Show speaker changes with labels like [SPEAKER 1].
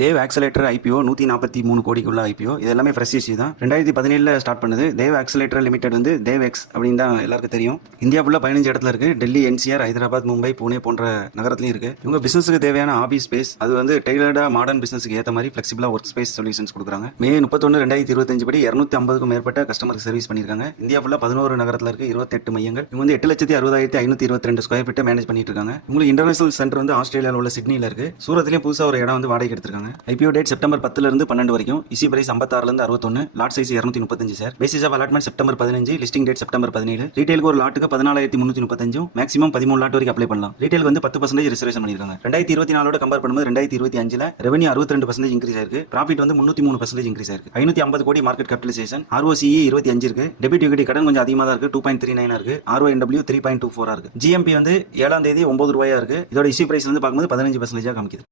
[SPEAKER 1] Dev accelerator IPO நூற்றி நாற்பத்தி மூணு கோடிக்குள்ள ஐபிஓ இது எல்லாமே ஃப்ரெஷ் இஷ்யூ தான். ரெண்டாயிரத்தி பதினேழில் ஸ்டார்ட் பண்ணுது. தேவ் ஆக்சலேட்டர் லிமிடெட் வந்து தேவ் எக்ஸ் அப்படின்னு தான் எல்லாருக்கும் தெரியும். இந்தியா ஃபுல்லாக பதினஞ்சு இடத்துல இருக்கு. டெல்லி என்சிஆர் ஹைதராபாத் மும்பை புனே போன்ற நகரத்துலையும் இருக்கு. இவங்க பிசினஸுக்கு தேவையான ஆபீஸ் ஸ்பேஸ் அது வந்து டெய்லர்டாக மாடர்ன் பிசினஸ்க்கு ஏற்ற மாதிரி ஃபிளெக்சிபிளாக ஒர்க் ஸ்பேஸ் சொல்யூஷன்ஸ் கொடுக்குறாங்க. மே முப்பத்தொன்று ரெண்டாயிரத்தி இருபத்தஞ்சு படி இரநூத்தி ஐம்பதுக்கும் மேற்பட்ட கஸ்டமருக்கு சர்வீஸ் பண்ணியிருக்காங்க. இந்தியா ஃபுல்லாக பதினோரு நகரத்தில் இருக்கு. இருபத்தெட்டு மையங்கள். இவங்க வந்து எட்டு லட்சத்தி அறுபதாயிரத்தி ஐநூற்றி இருபத்தி ரெண்டு ஸ்கொயர் ஃபீட்டை மேனேஜ் பண்ணிட்டு இருக்காங்க. உங்களுக்கு இன்டர்நேஷனல் சென்டர் வந்து ஆஸ்திரேலியாவில் உள்ள சிட்னியில் இருக்கு. சூரத்லேயும் புதுசாக ஒரு இடம் வந்து வாடகை எடுத்திருக்காங்க. ஐபிஓ டேட் செப்டம்பர் பத்துல இருந்து பன்னெண்டு வரைக்கும். இசி பிரைஸ் ஐம்பத்தாறுல இருந்து அறுபத்தொன்னு. லாட் சைஸ் இரநூத்தி முப்பத்தஞ்சு sir basis of allotment September பதினஞ்சு லிஸ்டிங் டேட் செப்டம்பர் பதினேழு. ரீட்டைலுக்கு ஒரு லாட்டுக்கு பதினாலாயிரத்தி முந்நூற்றி முப்பத்தஞ்சும் மேக்ஸிமம் பதிமூணு லாட் வரைக்கும் அப்ளை பண்ணலாம். ரீட்டைல் வந்து பத்து பர்சன்டேஜ் ரிசர்வேஷன் பண்ணிருக்காங்க ரெண்டாயிரத்தி இருபத்தி நாலோட கம்பேர் பண்ணும்போது ரெண்டாயிரத்தி இருபத்தி அஞ்சுல ரெவன்யூ அறுபத்தி ரெண்டு பர்சன்டேஜ் இன்க்ரீஸ் ஆயிருக்கு. ப்ராஃபிட் வந்து முன்னூத்தி மூணு பர்சன்டேஜ் இன்க்ரீஸ் ஆயிருக்கு. ஐநூத்தி ஐம்பது கோடி மார்க்கெட் கேபிடலைசேஷன் ஆர்ஓசிஇ இருபத்தி அஞ்சு இருக்கு. டெபிட் ஈக்விட்டி கடன் கொஞ்சம் அதிகமாக தான் இருக்கு. டூ பாயிண்ட் த்ரீ நைன் இருக்கு. ஆர்ஓஎன்டபிள்யூ த்ரீ பாயிண்ட் டூ ஃபோரா இருக்கு. ஜிஎம்பி வந்து ஏழாம் தேதி ஒன்பது ரூபாயா இருக்கு. இதோட இசி பிரைஸ் வந்து பார்க்கும்போது பதினஞ்சு பர்சன்டேஜாக காமிக்குது.